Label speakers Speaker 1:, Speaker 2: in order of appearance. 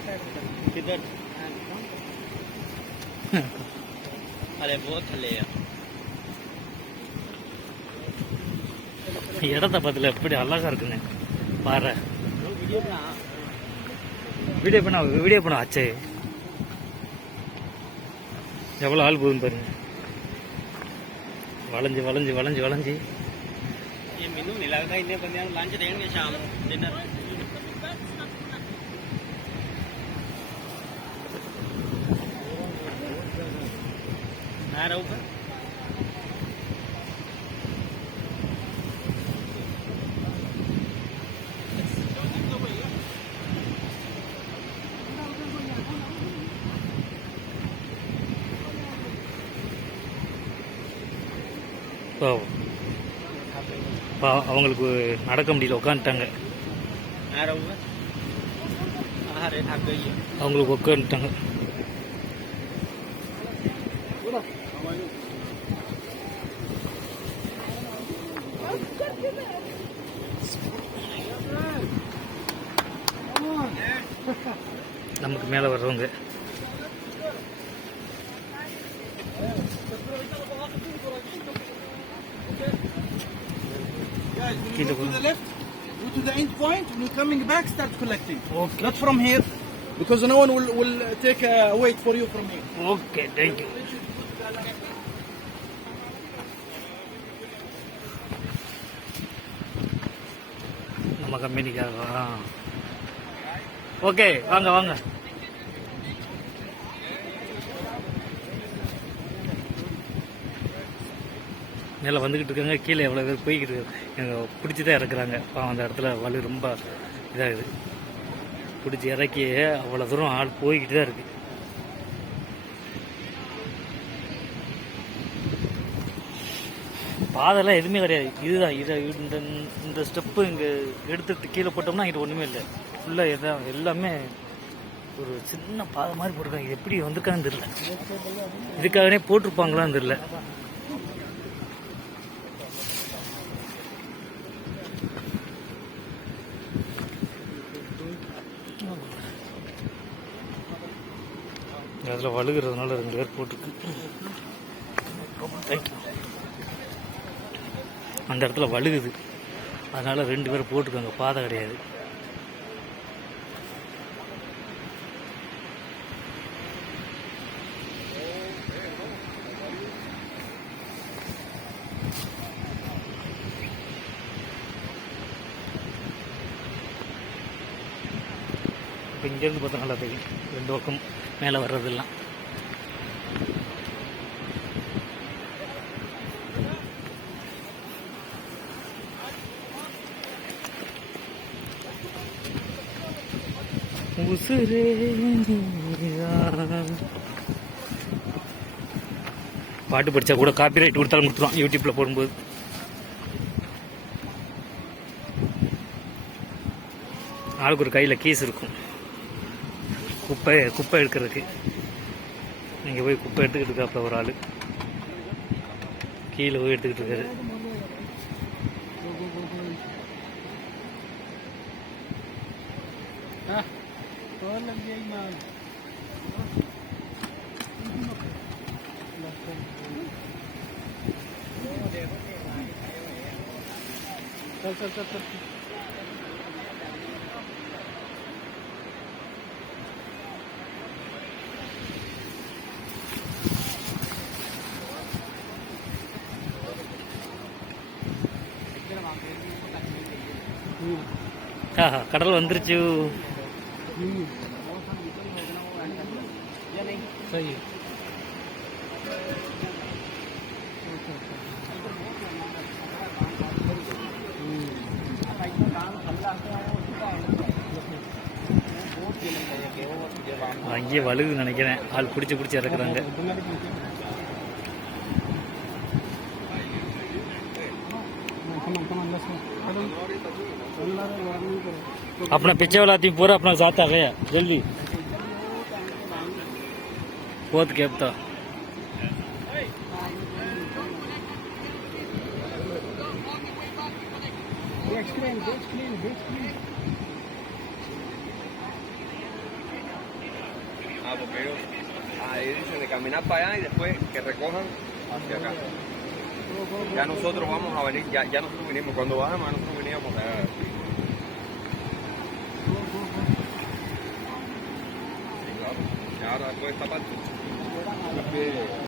Speaker 1: किधर अरे बहुत थले है
Speaker 2: இடத்த பார்த்துல எப்படி அழகா இருக்குங்க பாரு
Speaker 1: वीडियो बना
Speaker 2: வீடியோ பண்ண வீடியோ பண்ண ஆச்சே எவ்வளோ ஆள் போகுதுன்னு பாருங்க வளைஞ்சு வளைஞ்சு வளைஞ்சு வளைஞ்சு
Speaker 1: ये मेनू नहीं लगता इतने बंदे लंच देंगे બહાર
Speaker 2: આવું પણ அவங்களுக்கு நடக்க முடியல உட்காந்துட்டாங்க. அவங்களுக்கு உட்காந்துட்டாங்க. நமக்கு மேலே வர்றவங்க
Speaker 3: Guys, when
Speaker 2: Kilo
Speaker 3: you go to
Speaker 2: ko.
Speaker 3: the left, go to the end point. When you're coming back, start collecting.
Speaker 2: Okay.
Speaker 3: Not from here, because no one will, will take a wait for you from here.
Speaker 2: Okay thank you நம்ம கம்பெனிக்காக okay வாங்க வாங்க. மேலே வந்துக்கிட்டு இருக்காங்க கீழே எவ்வளோ பேர் போய்கிட்டு எங்க பிடிச்சி தான் இறக்குறாங்க. பாவம் அந்த இடத்துல வலு ரொம்ப இதாகுது. பிடிச்சி இறக்கி அவ்வளோ தூரம் ஆள் போய்கிட்டு தான் இருக்குது பாதெல்லாம் எதுவுமே கிடையாது. இதுதான். இதை இந்த இந்த ஸ்டெப்பு இங்கே எடுத்துட்டு கீழே போட்டோம்னா இங்கே ஒன்றுமே இல்லை. ஃபுல்லாக எல்லாம் எல்லாமே ஒரு சின்ன பாதை மாதிரி போட்டிருக்காங்க. இது எப்படி வந்திருக்காங்கன்னு தெரியல. இதுக்காகவே போட்டிருப்பாங்களான்னு தெரியல. அதில் வழுகிறதுனால ரெண்டு பேர் போட்டிருக்கு. தேங்க்யூ அந்த இடத்துல வழுகுது. அதனால் ரெண்டு பேரும் போட்டுக்கோங்க பாதை கிடையாது. இப்போ இங்கேருந்து பார்த்தா நல்லா தெரியும். ரெண்டு பக்கம் மேலே வர்றதெல்லாம். உசுரே பாட்டு படிச்சா கூட காப்பி ரைட் கொடுத்தாலும் கொடுத்துருவான். யூடியூப்ல போடும்போது. ஆளுக்கு ஒரு கையில் கீஸ் இருக்கும். குப்பை குப்பை எடுக்கிறதுக்கு. நீங்கள் போய் குப்பை எடுத்துக்கிட்டு இருக்காப்புல ஒரு ஆள். கீழே போய் எடுத்துக்கிட்டு இருக்காரு.
Speaker 3: Saan lagyan cuy.
Speaker 2: Sal, sal, sal, சரி அங்கேயே வழுகுன்னு நினைக்கிறேன். ஆள் பிடிச்சி பிடிச்சி இறக்குறாங்க. अपना पीछे वाला आदमी पूरा अपना आ गया जल्दी बहुत गैप था.
Speaker 4: Ah, porque ellos ahí dicen de caminar para allá y después que recojan hacia acá. Ya nosotros vamos a venir, ya, ya nosotros vinimos, cuando bajamos ya nosotros veníamos. Sí, claro. Y ahora después de esta parte.